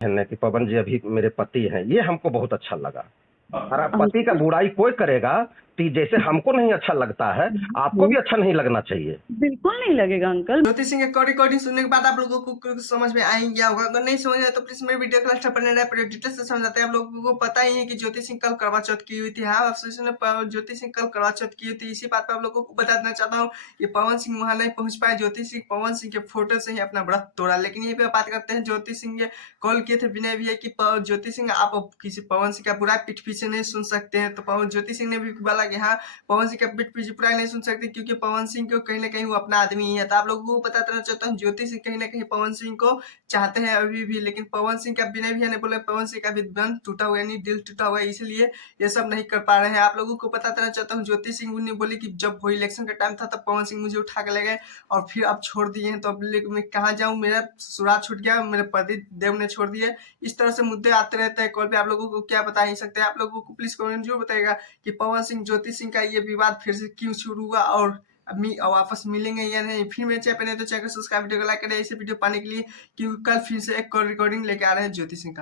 है कि पवन जी अभी मेरे पति हैं, ये हमको बहुत अच्छा लगा। और आप पति का बुराई कोई करेगा कि जैसे हमको नहीं अच्छा लगता है, आपको भी अच्छा नहीं लगना चाहिए। बिल्कुल नहीं लगेगा अंकल। ज्योति सिंह का रिकॉर्डिंग सुनने के बाद आप लोगों को कुछ समझ में आ ही गया होगा। अगर नहीं समझ आया तो प्लीज मेरे वीडियो को लास्ट पर डिटेल से समझाते हैं। आप लोगों को पता ही है कि ज्योति सिंह कल करवा चौथ की हुई थी। हाँ, ज्योति सिंह कल करवा चौथ की हुई थी। इसी बात पर आप लोगों को बता देना चाहता हूँ कि पवन सिंह वहां नहीं पहुंच पाए। ज्योति सिंह पवन सिंह के फोटो से ही अपना व्रत तोड़ा। लेकिन ये भी बात करते हैं, ज्योति सिंह कॉल किए थे विनय भी है कि ज्योति सिंह आप किसी पवन सिंह का बुरा पीठ पीछे नहीं सुन सकते हैं। तो ज्योति सिंह ने भी बोला कि हाँ, पवन सिंह का पीठ पीछे बुरा नहीं सुन सकते क्योंकि पवन सिंह को कहीं ना कहीं वो अपना आदमी ही है। तो आप लोगों को बताना चाहता हूँ, ज्योति सिंह कहीं ना कहीं पवन सिंह को चाहते हैं अभी भी। लेकिन पवन सिंह का विनय भैया ने बोला पवन सिंह का भी बंध टूटा हुआ यानी दिल टूटा हुआ है, इसलिए ये सब नहीं कर पा रहे हैं। आप लोगों को बताना चाहता हूँ, ज्योति सिंह ने बोली कि जब वो इलेक्शन का टाइम था तब पवन सिंह मुझे उठा के ले गए और फिर अब छोड़ दिए हैं। तो अब मैं कहाँ जाऊँ, मेरा ससुराल छूट गया, मेरे पति देव ने छोड़ दिए। इस तरह से मुद्दे आते रहते हैं कॉल पे। आप लोगों को क्या बता ही सकते हैं। आप लोगों को प्लीज कमेंट जरूर बताएगा कि पवन सिंह ज्योति सिंह का ये विवाद फिर से क्यों शुरू हुआ और वापस मिलेंगे या नहीं। फिर मेरे चैनल पे नहीं तो चैनल को सब्सक्राइब, वीडियो को लाइक करें ऐसे वीडियो पाने के लिए, क्योंकि कल फिर से एक रिकॉर्डिंग लेके आ रहे हैं ज्योति सिंह का।